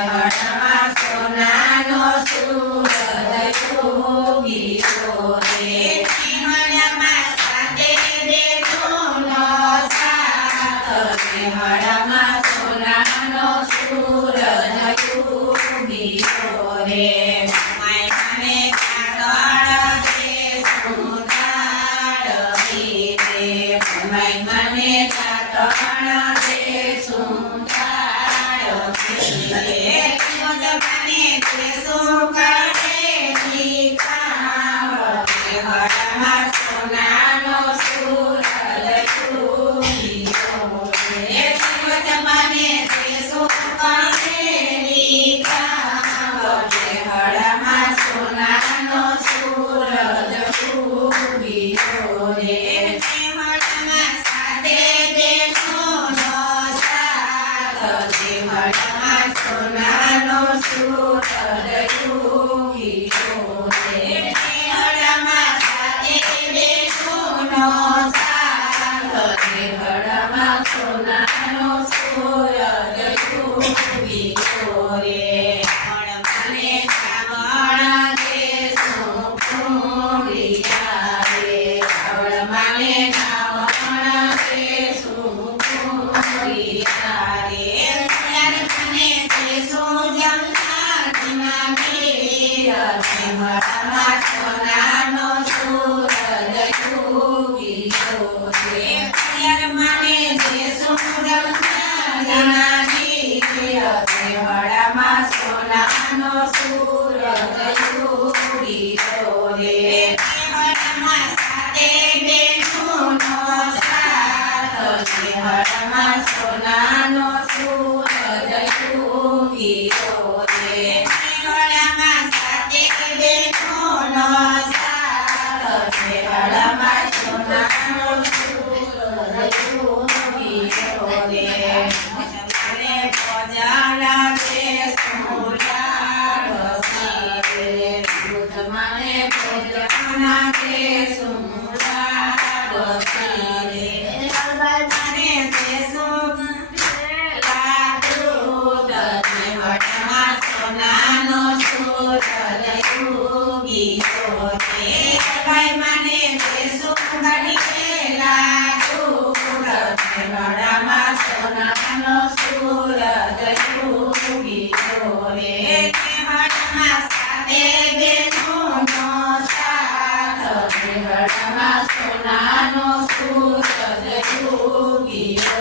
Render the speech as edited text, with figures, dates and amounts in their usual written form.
હળમાં સોનાનો સૂરજ ઉગીયો રે હળમાં સાથે બેઠોનો સાથ હળમાં સોનાનો સૂરજ ઉગીયો રે મને કાગળ દે સુંદર રે મને કાગળ દે સુંદર રે મને તે સુકડે લીખાવ હળમાં સોનાનો સૂરજ ઉગીયો રે મને તે સુકડે લીખાવ હળમાં સોનાનો સૂરજ ઉગીયો રે હળમાં સાથે બેઠોનો સાથ હળમાં સોનાનો સૂરજ ઉગીયો રે હળમાં સાથે બેઠોનો સાથ હળમાં સોનાનો સૂરજ ઉગીયો રે મને કાગળ દે સુંદરિયા રે મને કાગળ દે સુંદરિયા રે મને તે સુજમના હળમાં સોનાનો સૂરજ ઉગીયો રે મને તે સુજમના હળમાં સોનાનો સૂરજ ઉગીયો રે હળમાં સાથે બેઠોનો સાથ હળમાં સોનાનો સૂરજ ઉગીયો રે હળમાં સાથે બેઠોનો સાથ હળમાં સોનાનો સૂરજ ઉગીયો રે પજારા દે સુલાડ રે મને પજારા દે સુલાડ રે મને તે સુલાડ હળમાં સોનાનો સૂરજ ઉગીયો રે મને તે સુગંધેલા હળમાં સોનાનો સૂરજ ઉગીયો રે હળમાં સાથે બેઠોનો સાથ હળમાં સોનાનો સૂરજ ઉગીયો